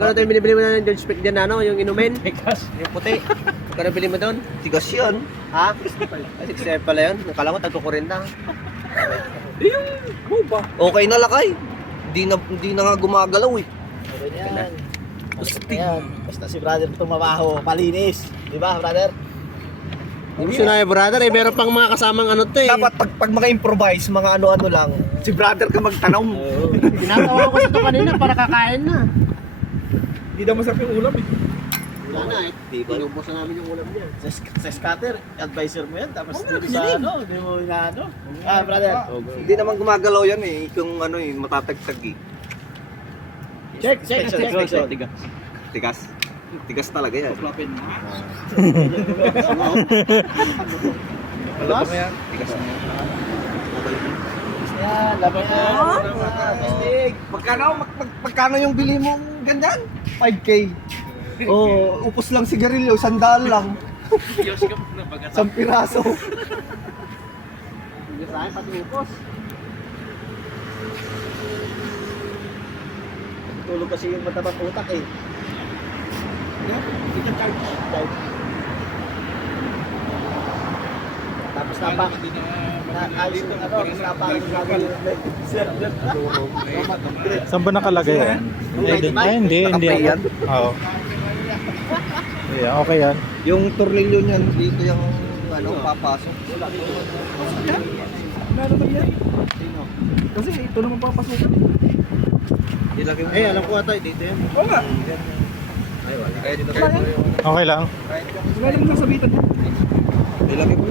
Magkano tayo binibili mo na ng George Pick dyan na ano, yung inumin? Tigas. Yung puti. Magkano bili mo doon? Tigas yan. Ha? Ay, 67 pala yun. Nakala ko 40. Eh, yung boba. Okay na lakay. Hindi na, hindi na nga gumagalaw eh. Okay na yan. Basta yan. Basta si brother tumabaho, palinis. Di ba, brother? Hindi mo sinaya, brother. Eh, meron pang mga kasamang ano to eh. Dapat pag, pag mga improvise, mga ano-ano lang, si brother ka magtanong. Ginagawa ko sa to kanina para kakain na. Hindi daw masarap yung ulam eh. Wala na eh. Di ba? Pinubusan namin yung ulam niya. Sa, sa scatter, advisor mo yan. Tapos ganyan sa ano, di mo inaano. Ah, brother. Hindi naman gumagalaw yan eh. Kung ano eh, matatagtag eh. Check, check, check, check, check. Tigas. Tigas. Tigas talaga yan. Tuklapin mo. Alam mo yan? Tigas na yan. Yan, laban yan. Testing. Magkano, mag, mag, magkano yung bili mo ganyan? 5K. Oh, upos lang sigarilyo, sandal lang. Diyos ka na bagat. Isang piraso. Hindi sa akin, pati upos. Tulog kasi yung matabang utak eh. Tapos napa, na, ayos yung ano, tapos napa, Saan ba nakalagay yan? Ay, di- ay, hindi, hindi. Yan? Oo. Yeah, okay yan. Yung tornilyo niyan, dito yung ano, papasok. Meron ba yan? Kasi ito naman papasukan eh. Ilagay mo. Eh, alam ko ata, dito yan. Oo nga. Ay, wala. Kaya dito Wala yan. Okay lang. Wala naman sasabitan. Ilagay mo.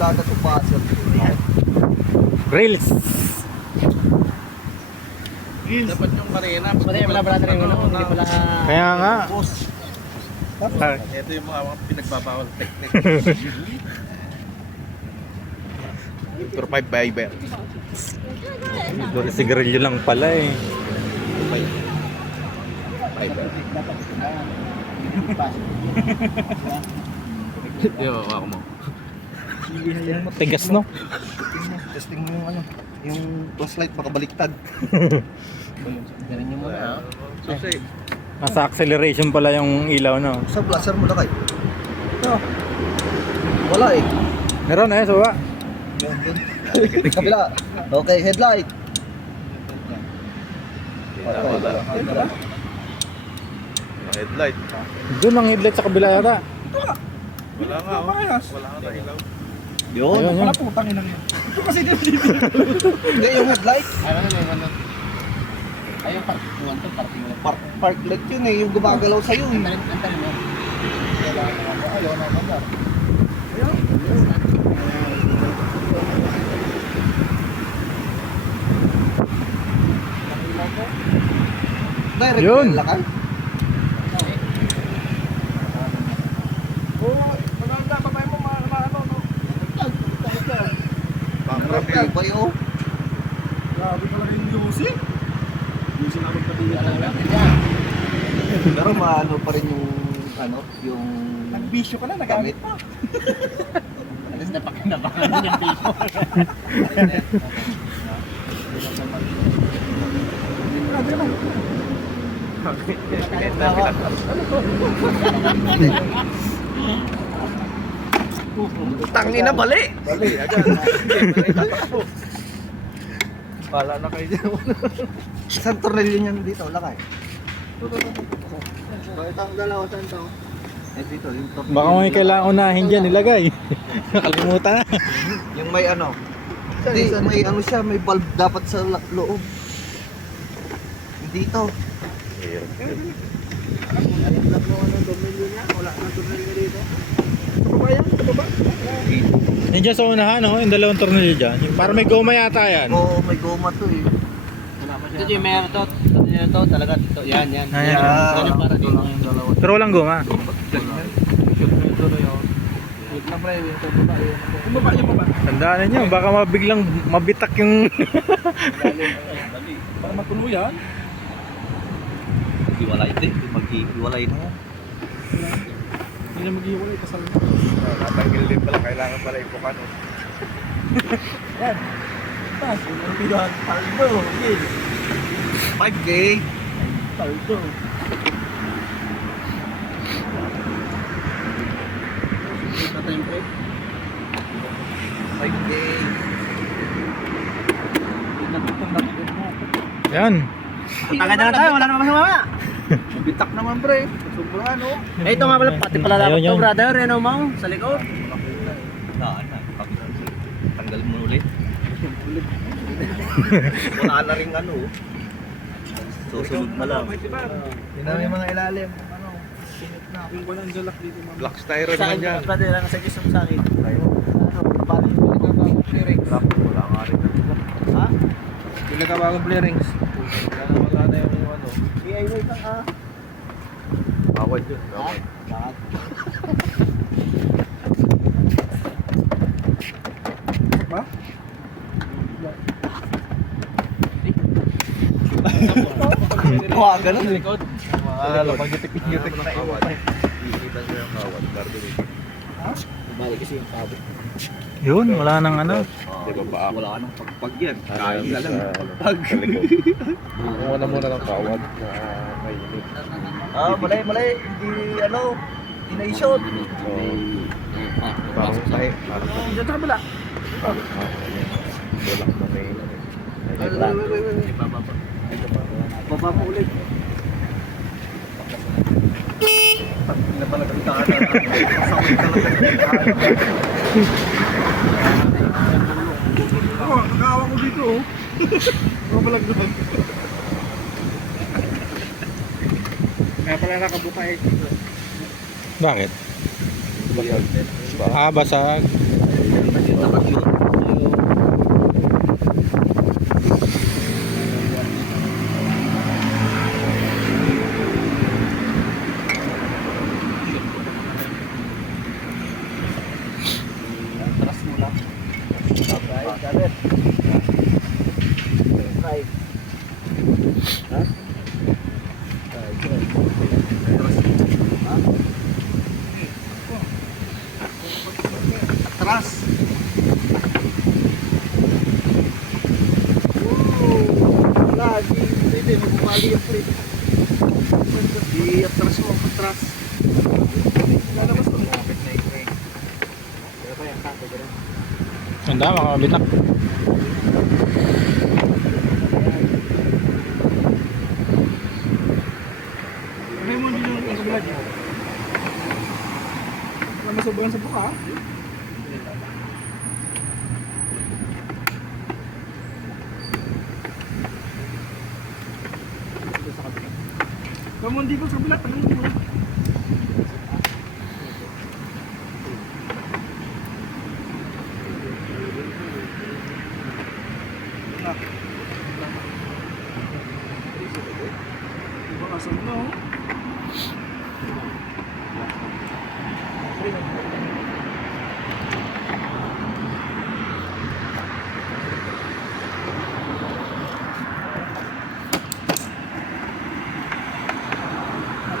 O pasok. Reels. Dapat yung marina. Pati pala, brother, yung ano, hindi pala... Kaya nga. Ah, Ito yung mga, pinagbabawal technique. Super 5 Viber. Sigarilyo lang pala eh. Hindi ba ako mo? Tigas no? Testing mo yung ano, yung flashlight baka baliktad. Galing niyo muna, ah. Susi. Nasa acceleration pala yung ilaw no? Sa blaster mo na kayo. Wala eh. Meron eh, yun. Kabila. Okay, headlight. Wala, wala. Headlight. Doon ang headlight sa kabila yata. Wala nga. oh. Wala nga ilaw. Yun. Ayun, yun. putang ina niya. Ito kasi din Hindi, yung headlight. Ano, may ano. Ay, yung park, yung ano, lot. Park, park light yun eh, yung gumagalaw sa'yo. Ang talim, ang talim mo. Ayaw na naman. Direct Yun. yun. lakay. Oo, maganda. Babay mo, ma- ma- ano, no? Okay, ba yun? Grabe talaga yung Yusi. Yusi na magpatila Pero maano pa rin yung, ano, yung... Nagbisyo ka na, nagamit pa. Alis na pakinabangan din yung piso. Grabe naman. Tangin na bali! Bali, agad. Wala na kayo dyan. Isang tornilyo niyan dito, lakay. Ito ang dalawa, saan to? Eh dito, yung tornilyo. Baka may kailangan unahin dyan ilagay. Nakalimutan na. Yung may ano. Hindi, may ano siya, may bulb dapat sa loob. Dito. Nandiyan sa unahan, no? yung dalawang tornilyo dyan. Yung Para may goma yata yan. Oo, may goma to eh. Ito yung meron to. Ito yung to, talaga. Ito, yan, yan. Ayan. Yan yung para dito. Pero walang goma. Yung baba, yung baba. Tandaan ninyo, baka mabiglang mabitak yung... Para matuluyan. Iwalay din, mag-iwalay na yan. Hindi na maghiwalay, kasal na. Natanggal din pala, kailangan pala ipukan. oh. Yan. Tapos, yung pinuhan, paldo. Yun. 5K. Paldo. Yung pre. 5K. Yan. Taga na tayo, wala naman masama. Bitak naman pre. Sobrang ano. Eh, ito nga pala, pati pala Ayaw dapat to, brother. Yan o, Mang, sa likod. Na, na. Tanggal mo ulit. Wala na rin ano. oh. Susunod na lang. Yun na yung mga ilalim. Ano, sinip na. Yung walang jalak dito. Black styro Sa naman dyan. brother, ang suggest mo sa akin. Ano, paano yung pinagkakabang clearings? Black, wala nga rin. Ha? Pinagkabagong clearings. Wala na wala na yung ano. DIY lang ha. Awad yun. Ha? Bakit? Ba? Mga ganun. Likod. Mga lapang gitik-gitik na iwan. Ikita nyo yung kawad. Gardo dito. Balik kasi yung kabo. Yun, wala nang ano. Di ba ba? Wala ka nang pagpag yan. Kain ka lang. Pag. Kumuha na muna ng kawad na mainit. Ah, malay, malay. Hindi, ano, hindi na-shot. Parang tayo. Parang Diyan sa kabila. Bulak na may. Baba mo ulit. Na pala kagkakata na. Kasaway talaga. Ako, nakawa ko dito, oh. Ako palag doon. Kaya pala nakabuka eh. Bakit? Ah, basag. Atras Wala, di, pwede, may bumali yung pre. Di, atras mo, atras. Lalabas mo. Kapit na yung ring. Kaya pa yung tato, ganun. Handa, makabitak. Raymond, din yung sa vlog. Wala masabayan sa buka, Kamu hindi ko kabila, tanong ko. Ibang asam na.